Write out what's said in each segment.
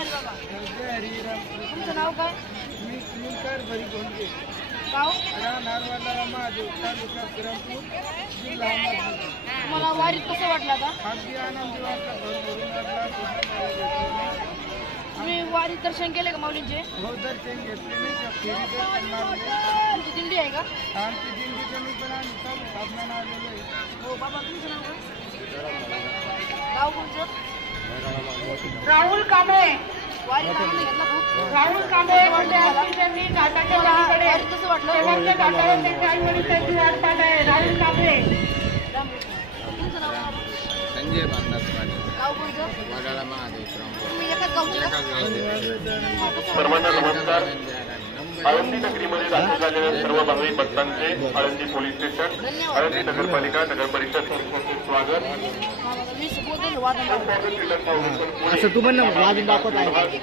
रामकृष्ण बाबा. तुमचं नाव काय? गाव तुम्हाला वारीत कसं वाटलं आता? तुम्ही वारीत दर्शन केले का माऊलींचे? हो, दर्शन घेतले. तुमची दिंडी आहे का? आमची दिंडीच्या स्थापना आलेलं आहे. हो बाबा, तुमचं नाव काय? गाव कोणचं? राहुल कांबळे. वारीत आनंद घेतला खूप. राहुल कांबळे त्यांनी घाटाच्या पलीकडे वारीत कसं वाटलं? शेवटच्या घाटावर त्यांच्या आईवडिलांची वाट पाहत आहे. राहुल कांबळे. तुमचं नाव काय? संजय बांधास गाव कोणचं? वडाळा महादेव. तुम्ही एकाच गावचे का? सर्वांना नमस्कार. आळंदी नगरीमध्ये दाखल झालेल्या सर्व भाविक भक्तांचे आळंदी पोलीस स्टेशन, आळंदी नगरपालिका, नगर परिषद स्वागत. असं तू पण वाजून दाखवत आहे.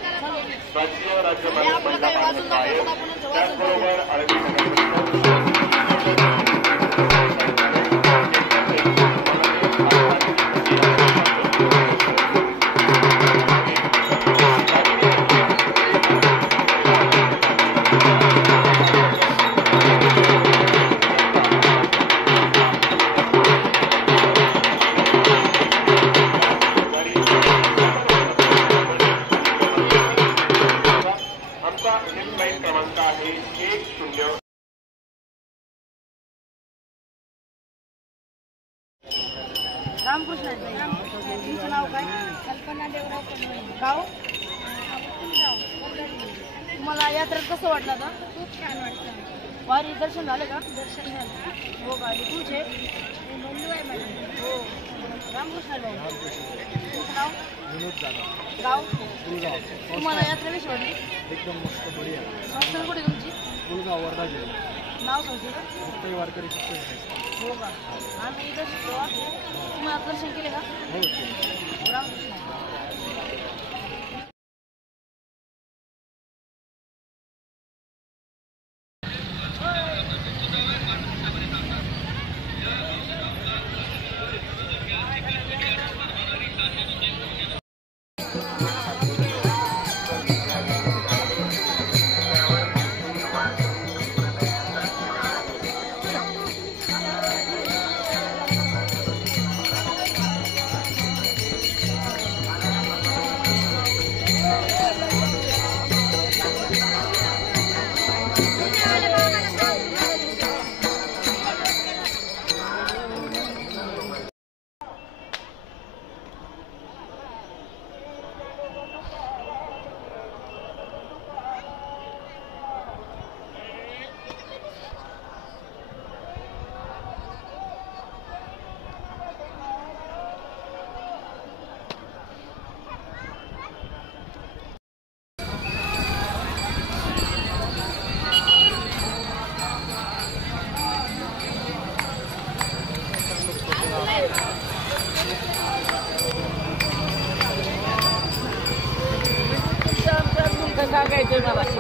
राज्य राज्यमार्ग महिला मार्ग आहे. त्याचबरोबर आळंदी नगर क्रमांक आहे 10. रामकृष्ण. तुमचं नाव काय? कल्पना देवराव. गाव? तुम्हाला यात्रेत कसं वाटलं आता? खूप छान वाटतं. वारी दर्शन झालं का? दर्शन झालं. हो का? तुमचे? बंधू आहे माझे. हो. रामकृष्ण भाऊ. तुमचं नाव? विनोद दादा. गाव? पुलगाव. तुम्हाला यात्रा कशी वाटली? एकदम मस्त, बढिया. संस्था कुठे तुमची? पुलगाव, वर्धा जिल्हा. नाव संस्था? फक्त वारकरी शिक्षण. हो का? आम्ही इथं शिकतो. तुम्हाला दर्शन केले का? हो. रामकृष्ण.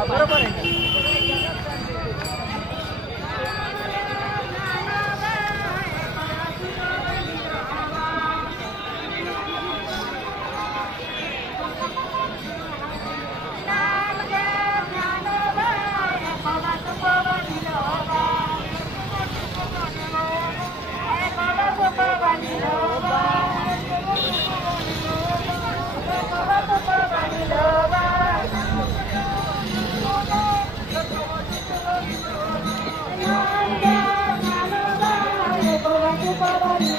बरोबर आहे. Bye.